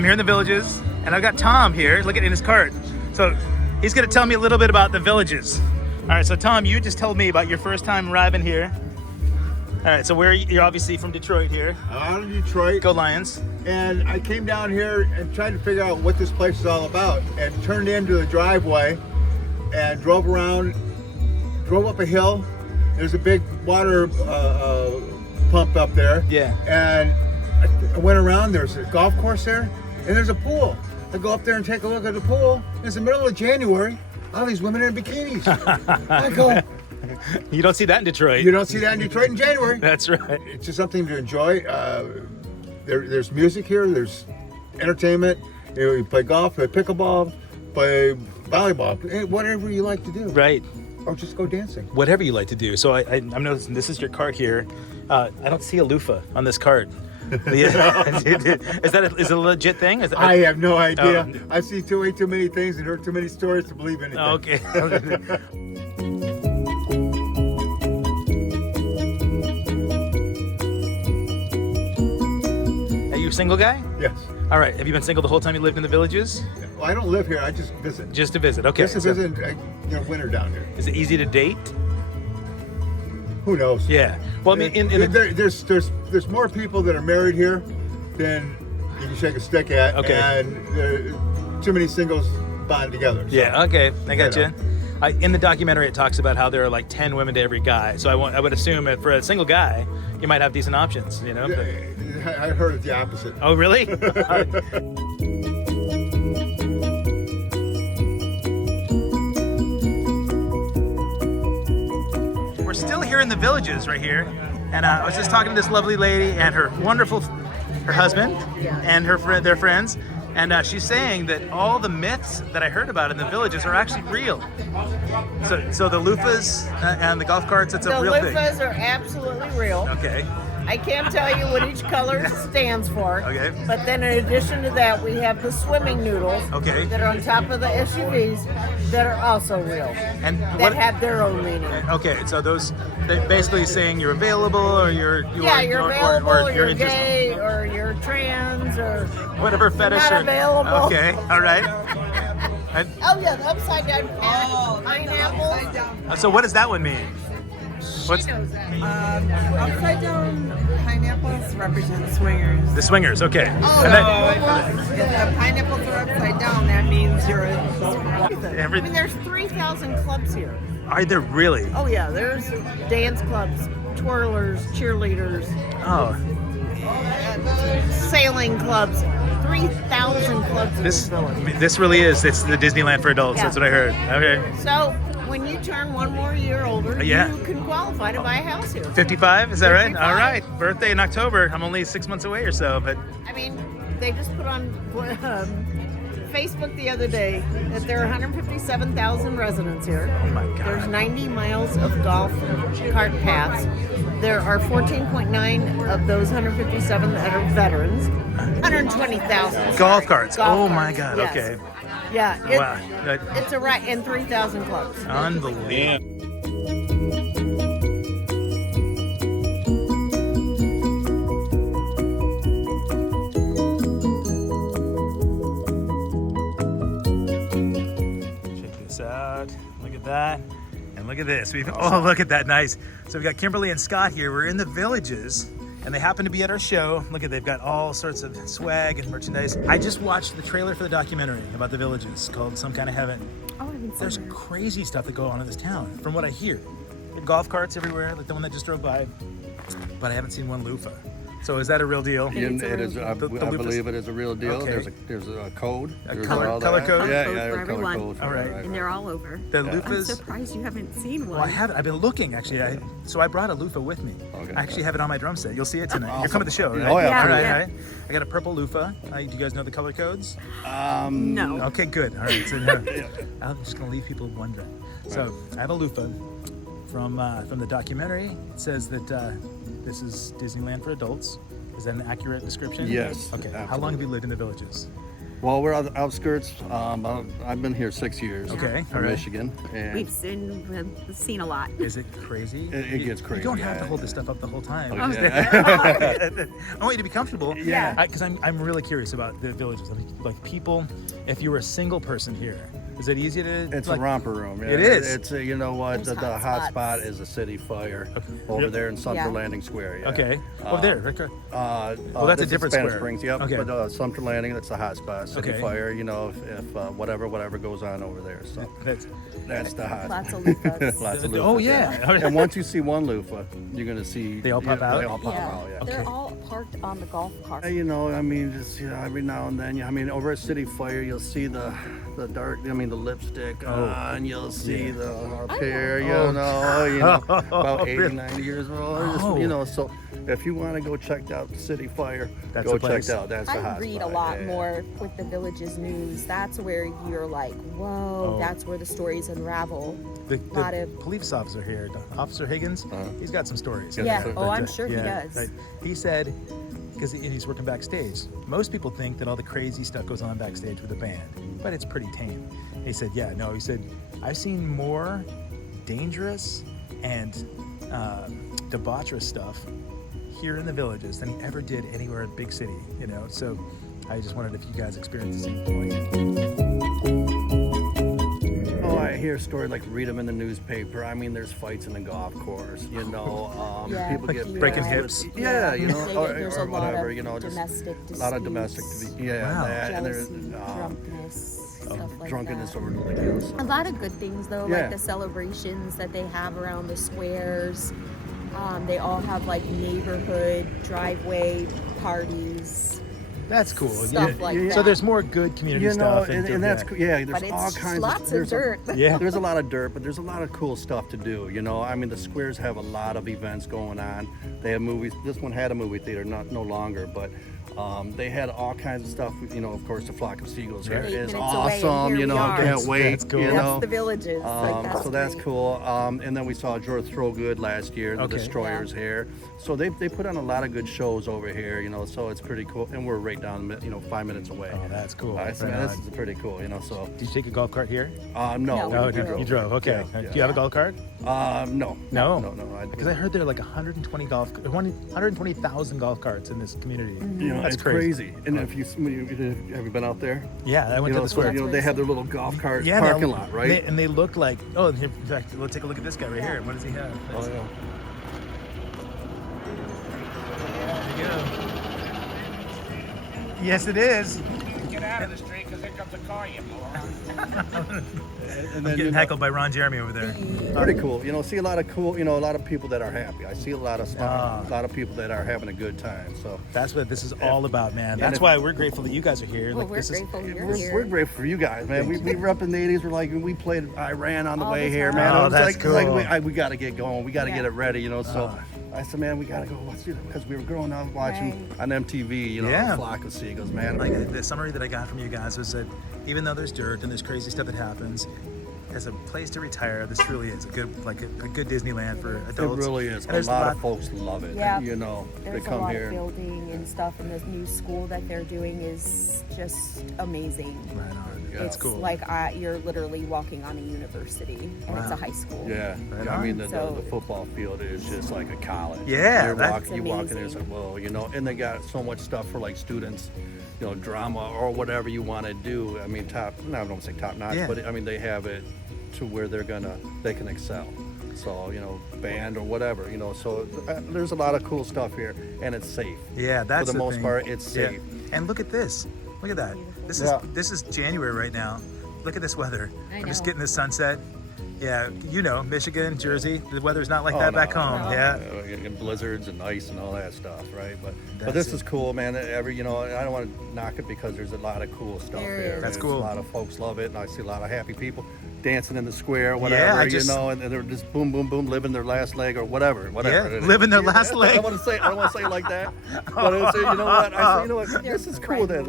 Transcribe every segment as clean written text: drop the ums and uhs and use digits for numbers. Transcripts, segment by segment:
I'm here in the Villages, and I've got Tom here. Look at in his cart. So he's going to tell me a little bit about the Villages. All right, so Tom, you just told me about your first time arriving here. All right, so you're obviously from Detroit here. Out of Detroit. Go Lions. And I came down here and tried to figure out what this place is all about, and turned into the driveway and drove around, drove up a hill. There's a big water pump up there. Yeah. And I went around, there's a golf course there, and there's a pool. I go up there and take a look at the pool. It's the middle of January. All these women in bikinis. I go, you don't see that in Detroit. you don't see that in Detroit in January. That's right. It's just something to enjoy. There's music here, there's entertainment. You play golf, play pickleball, play volleyball, whatever you like to do. Right. Or just go dancing. Whatever you like to do. So I'm noticing this is your cart here. I don't see a loofah on this cart. Is it a legit thing? I have no idea. Oh. I see way too many things and heard too many stories to believe anything. Okay. Are you a single guy? Yes. All right. Have you been single the whole time you lived in the Villages? Well, I don't live here. I just visit. Just to visit. Okay. Just to visit. Winter down here. Is it easy to date? Who knows? Yeah. Well, I mean, there's more people that are married here than you can shake a stick at. Okay. And too many singles bond together. So, yeah. Okay. I got you you. know. In the documentary, it talks about how there are like 10 women to every guy. So I would assume that for a single guy, you might have decent options. You know. But... I heard it the opposite. Oh, really? We're still here in the Villages right here, and I was just talking to this lovely lady and her husband and their friends, and she's saying that all the myths that I heard about in the Villages are actually real. So the loofahs and the golf carts, it's a real thing. The loofahs are absolutely real. Okay. I can't tell you what each color stands for. Okay. But then in addition to that, we have the swimming noodles Okay. that are on top of the SUVs that are also real. And that have their own meaning. Okay, so they're basically saying you're available, or you're available, or you're interested. gay, or you're trans, or Whatever fetish. not available. Okay, all right. Oh yeah, the upside down pineapple. So what does that one mean? What's She knows that. Upside down pineapples represent swingers. the swingers? Okay. Oh, And If the pineapples are upside down, that means you're a I mean, there's 3,000 clubs here. are there really? Oh yeah, there's dance clubs, twirlers, cheerleaders, Oh, sailing clubs. 3,000 clubs in this village. this really is. It's the Disneyland for adults. Yeah. That's what I heard. Okay. So when you turn one more year older, Yeah. you can qualify to buy a house here. 55? Is that right? 55. All right. Birthday in October. I'm only 6 months away or so, but I mean, they just put on Facebook the other day that there are 157,000 residents here. oh my God. There's 90 miles of golf cart paths. There are 14.9 of those 157 that are veterans. 120,000 Golf carts. Golf Oh my carts, God. yes. Okay. Yeah. Wow. That- It's a right in 3,000 clubs. Unbelievable. Check this out. Look at that. And look at this. Oh, look at that. Nice. So we've got Kimberly and Scott here. We're in the Villages, and they happen to be at our show. Look at, they've got all sorts of swag and merchandise. I just watched the trailer for the documentary about the Villages called Some Kind of Heaven. Oh, I haven't seen There's that. crazy stuff that go on in this town, from what I hear. There are golf carts everywhere, like the one that just drove by, but I haven't seen one loofah. So is that a real deal? It is. I The believe loofahs? it is a real deal. Okay. There's a code. There's color all code? that. Color Yeah, code yeah, for there's color everyone. code. For All right. it, And they're all over. The I'm loofahs? surprised you haven't seen one. Well, I haven't. I've been looking, actually. So I brought a loofah with me. Okay. I actually have it on my drum set. You'll see it tonight. You're Awesome. coming to the show, right? Oh, yeah. Yeah, All right, yeah. all right. I got a purple loofah. Do you guys know the color codes? No. Okay, good. All right. So no. I'm just going to leave people wondering. So I have a loofah from the documentary. It says that this is Disneyland for adults. Is that an accurate description? Yes, Okay. How absolutely. long have you lived in the Villages? Well, we're on the outskirts. I've been here 6 years. Okay, From all right. Michigan, and We've seen a lot. Is it crazy? It gets crazy. You don't have to yeah. hold this stuff up the whole time. Oh, I want you to be comfortable. Yeah. Because I'm really curious about the villages. I mean, like people, if you were a single person here, is it easy to? It's like, a romper room. Yeah. It is. It's you know what? There's The hot hot spots. spot is a city fire over Yep. there in Sumter Yeah. Landing Square. Yeah. Okay. Over there. Right? Well, that's a this is different Spanish square. Springs, yep. Okay. But Sumter Landing, that's the hot spot. City Okay. fire. You know, if whatever goes on over there. So that's the hot. Lots of loofahs. Lots of Oh loofahs, yeah. And once you see one loofah, you're gonna see They all pop out? They all pop out. Yeah. They're all parked on the golf cart. You know, I mean, just every now and then. I mean, over at City Fire, you'll see the dark. I mean, the lipstick on. You'll see the up here. You know, about 80, really? 90 years old. Oh. You know, so if you want to go check out City Fire, That's go the check place. it out. That's the I hot read a spot. lot Yeah. more with the Village's news. That's where you're like, whoa, Oh. that's where the stories unravel. The lot of- police officer here, Officer Higgins, he's got some stories. Yeah. Yeah. Oh, I'm sure he does. Right. He said, because he's working backstage, most people think that all the crazy stuff goes on backstage with the band, but it's pretty tame. He said, yeah, no, he said, I've seen more dangerous and debaucherous stuff here in the villages than he ever did anywhere in big city, you know? So I just wondered if you guys experienced the same thing. Oh, I hear stories like read them in the newspaper. I mean, there's fights in the golf course. You know, Yeah, people get breaking pissed hips. with- Yeah, you know, They- or there's a lot whatever. of You know, just domestic a lot of domestic. disputes, Yeah, Wow. that, and there's jealousy, drunkenness, stuff like drunkenness that. over the weekends. A lot of good things though, Yeah. like the celebrations that they have around the squares. They all have like neighborhood driveway parties. That's cool. Stuff like So that. there's more good community You know, stuff. and that's cool. Yeah, there's But all it's kinds lots of of there's dirt. Yeah. There's a lot of dirt, but there's a lot of cool stuff to do. You know, I mean, the squares have a lot of events going on. They have movies. This one had a movie theater, no longer, but they had all kinds of stuff. You know, of course, the Flock of Seagulls here 8 is minutes away, and awesome. here You know, we are. can't wait. That's cool. You That's know, the Villages. so that's great. cool. And then we saw George Throgood last year, the Okay. Destroyers here. So they put on a lot of good shows over here. You know, so it's pretty cool. And we're right down, 5 minutes away. Oh, that's cool. So Right this on. is pretty cool. You know, so Did you take a golf cart here? no, No, Oh, we drove. you drove. Okay. Yeah, Do you have a golf cart? No. No. Because Because I heard there are like 120,000 golf carts in this community. you know, That's it's crazy. And if you have you been out there? Yeah, I went You to know, the so, square. you know, they have their little golf cart Yeah, parking lot, right? And they look like. Oh, in fact, let's take a look at this guy right here. What does he have? Oh, yeah. There you go. Yes, it is. Get out of the street because here comes a car, you moron. And I'm then, getting heckled by Ron Jeremy over there. pretty cool. You know, see a lot of cool. You know, a lot of people that are happy. I see a lot of Ah. a lot of people that are having a good time. So That's what this is all about, man. And That's if- why we're grateful that you guys are here. Well, Like, we're this is grateful you're we're here. grateful for you guys, man. We rep in the 80s. We're like we played Iran on the All way the here, time. man. Oh, It was that's like cool. we got to get going. We got to Yeah. get it ready, you know. So I said, man, we got to go. Let's do it because we were growing up watching on MTV, you know, Yeah. A Flock of Seagulls, man. like the summary that I got from you guys was that even though there's dirt and there's crazy stuff that happens, as a place to retire, this truly is a good Disneyland for It adults. really is. And A there's lot of folks love it. Yeah. You know, There's they a come lot here. of building and stuff, and this new school that they're doing is just amazing. Right on. Yeah. That's It's cool. like you're literally walking on a university, and it's Wow. a high school. Yeah, Right I mean on. the football field is just like a college. Yeah, you that's walk in there, it's amazing. like, whoa, you know, and they got so much stuff for like students, you know, drama or whatever you want to do. I mean, I don't say top notch, Yeah. but I mean they have it to where they can excel. So you know, band or whatever, you know. So there's a lot of cool stuff here, and it's safe. Yeah, that's for the most thing. part, it's Yeah. safe. And look at this. Look at that. This is January right now. Look at this weather. I'm just know. getting the sunset. Yeah, you know, Michigan, Jersey, the weather's not like Oh, that no, back home. no, Yeah. and blizzards and ice and all that stuff, right? But That's this it. is cool, man. You know, I don't want to knock it because there's a lot of cool stuff There here. is. That's And cool. A lot of folks love it, and I see a lot of happy people dancing in the square, I whatever, just- you know, and they're just boom, boom, boom, living their last leg or whatever. Yeah, living their last I leg. don't want to say it like that, but I say, you know what? I say, you know what? This is cool that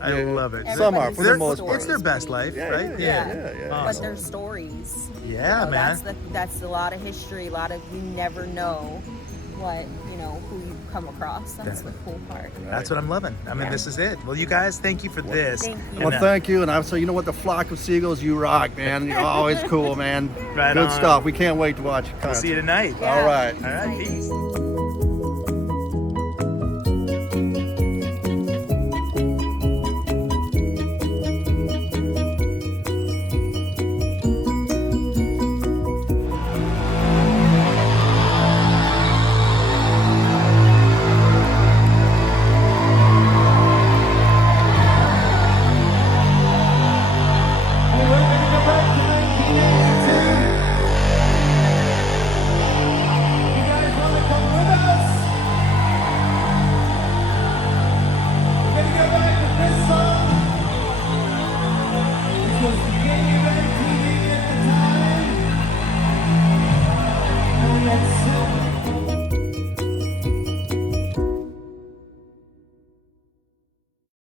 I love it. Some are for the They're- most part. It's their best life, Yeah, right? yeah. But Awesome. there's stories. Yeah, man. That's a lot of history. A lot of you never know what come across. That's the cool part. That's what I'm loving. I mean, this is it. Well, you guys, thank you for this. Thank you. Well, thank you, and I would say, you know what, the Flock of Seagulls, you rock, man. You're always cool, man. Right Good on. stuff. We can't wait to watch your We'll concert. see you tonight. All right. All right, peace.